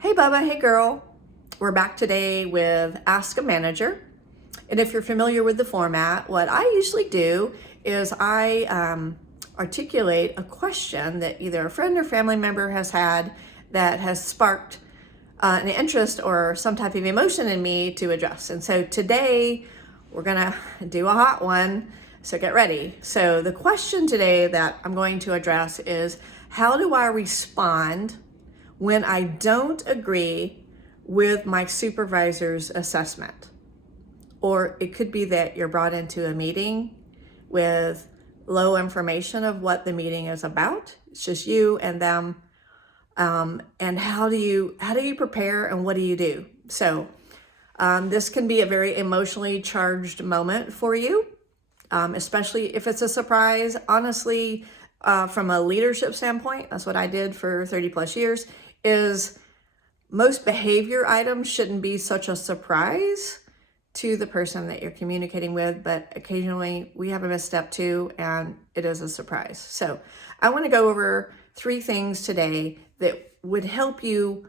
Hey Bubba, hey girl. We're back today with Ask a Manager. And if you're familiar with the format, what I usually do is I articulate a question that either a friend or family member has had that has sparked an interest or some type of emotion in me to address. And so today we're gonna do a hot one, so get ready. So the question today that I'm going to address is, how do I respond when I don't agree with my supervisor's assessment? Or it could be that you're brought into a meeting with low information of what the meeting is about. It's just you and them. And how do you prepare and what do you do? So this can be a very emotionally charged moment for you, especially if it's a surprise. Honestly, from a leadership standpoint, that's what I did for 30 plus years, is most behavior items shouldn't be such a surprise to the person that you're communicating with, but occasionally we have a misstep too, and it is a surprise. So I want to go over 3 things today that would help you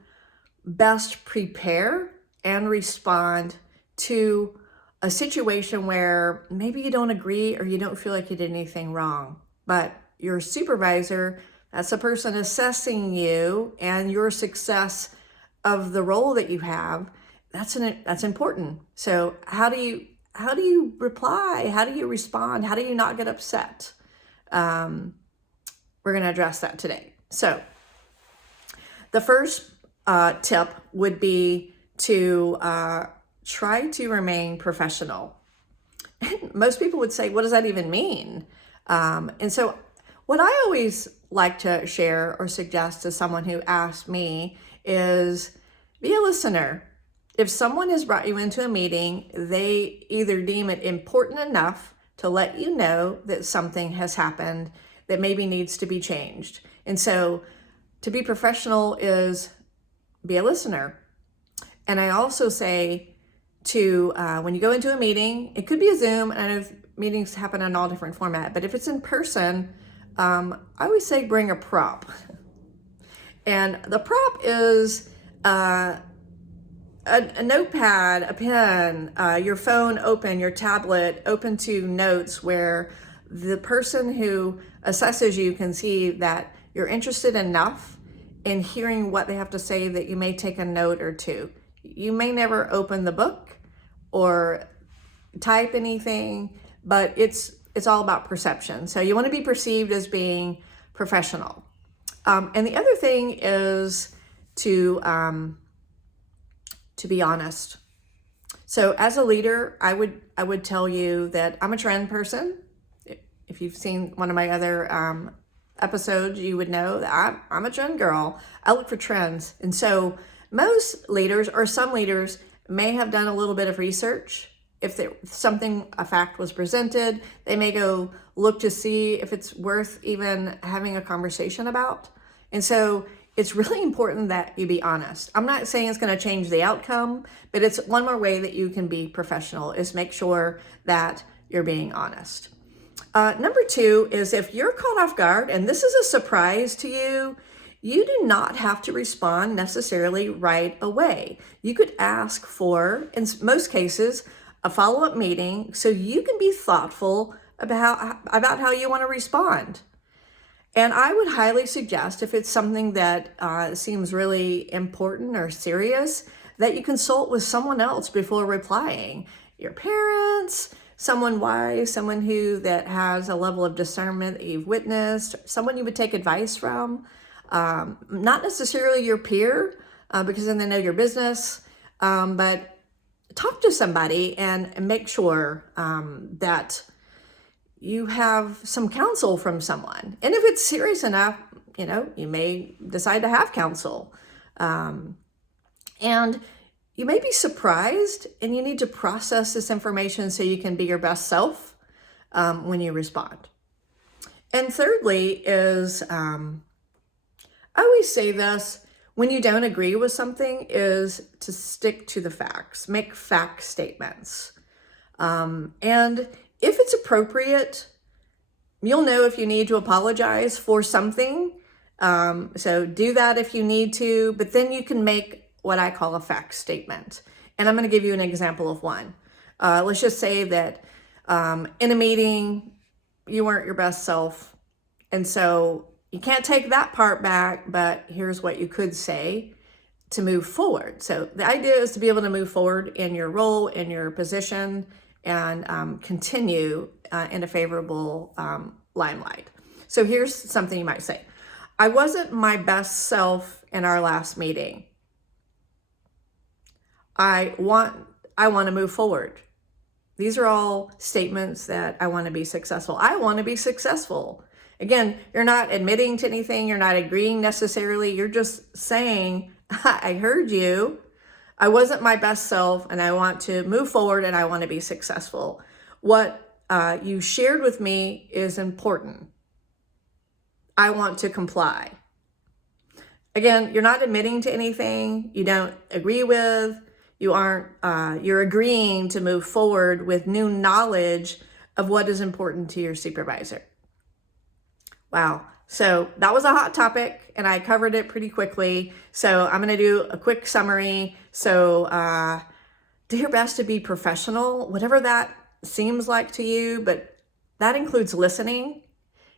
best prepare and respond to a situation where maybe you don't agree or you don't feel like you did anything wrong, but your supervisor, that's the person assessing you and your success of the role that you have. That's important. So how do you reply? How do you respond? How do you not get upset? We're going to address that today. So the first tip would be to try to remain professional. Most people would say, what does that even mean? And so what I always like to share or suggest to someone who asks me is be a listener. If someone has brought you into a meeting, they either deem it important enough to let you know that something has happened that maybe needs to be changed. And so to be professional is be a listener. And I also say to, when you go into a meeting, it could be a Zoom, and I know meetings happen in all different formats, but if it's in person, I always say bring a prop. And the prop is a notepad, a pen, your phone open, your tablet open to notes, where the person who assesses you can see that you're interested enough in hearing what they have to say that you may take a note or two. You may never open the book or type anything, but it's all about perception. So you want to be perceived as being professional. And the other thing is to be honest. So as a leader, I would tell you that I'm a trend person. If you've seen one of my other episodes, you would know that I'm a trend girl. I look for trends. And so most leaders, or some leaders, may have done a little bit of research. If a fact was presented, they may go look to see if it's worth even having a conversation about. And so it's really important that you be honest. I'm not saying it's going to change the outcome, but it's one more way that you can be professional, is make sure that you're being honest. Number 2 is, if you're caught off guard and this is a surprise to you, you do not have to respond necessarily right away. You could ask for, in most cases, a follow-up meeting so you can be thoughtful about how you want to respond. And I would highly suggest, if it's something that seems really important or serious, that you consult with someone else before replying. Your parents, someone wise, someone that has a level of discernment that you've witnessed, someone you would take advice from. Not necessarily your peer, because then they know your business, but talk to somebody and make sure that you have some counsel from someone. And if it's serious enough, you may decide to have counsel. And you may be surprised, and you need to process this information so you can be your best self when you respond. And thirdly is, I always say this, when you don't agree with something, is to stick to the facts, make fact statements. And if it's appropriate, you'll know if you need to apologize for something So do that if you need to, but then you can make what I call a fact statement. And I'm going to give you an example of one. Let's just say that in a meeting, you weren't your best self. And so you can't take that part back, but here's what you could say to move forward. So the idea is to be able to move forward in your role, in your position, and continue in a favorable limelight. So here's something you might say. I wasn't my best self in our last meeting. I want to move forward. These are all statements that I want to be successful. I want to be successful. Again, you're not admitting to anything. You're not agreeing necessarily. You're just saying, I heard you. I wasn't my best self and I want to move forward and I want to be successful. What you shared with me is important. I want to comply. Again, you're not admitting to anything you don't agree with. You're agreeing to move forward with new knowledge of what is important to your supervisor. Wow. So that was a hot topic and I covered it pretty quickly. So I'm going to do a quick summary. So do your best to be professional, whatever that seems like to you, but that includes listening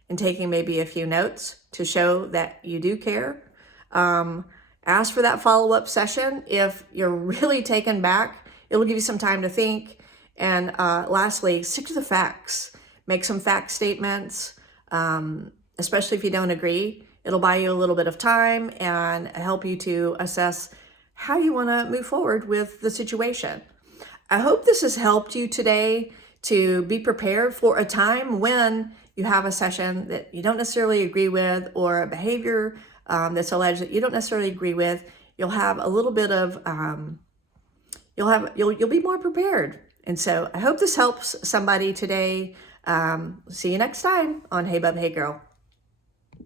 and taking maybe a few notes to show that you do care. Ask for that follow-up session. If you're really taken back, it will give you some time to think. And lastly, stick to the facts. Make some fact statements, especially if you don't agree. It'll buy you a little bit of time and help you to assess how you want to move forward with the situation. I hope this has helped you today to be prepared for a time when you have a session that you don't necessarily agree with, or a behavior that's alleged that you don't necessarily agree with. You'll have a little bit of, you'll be more prepared. And so I hope this helps somebody today. See you next time on Hey Bub, Hey Girl.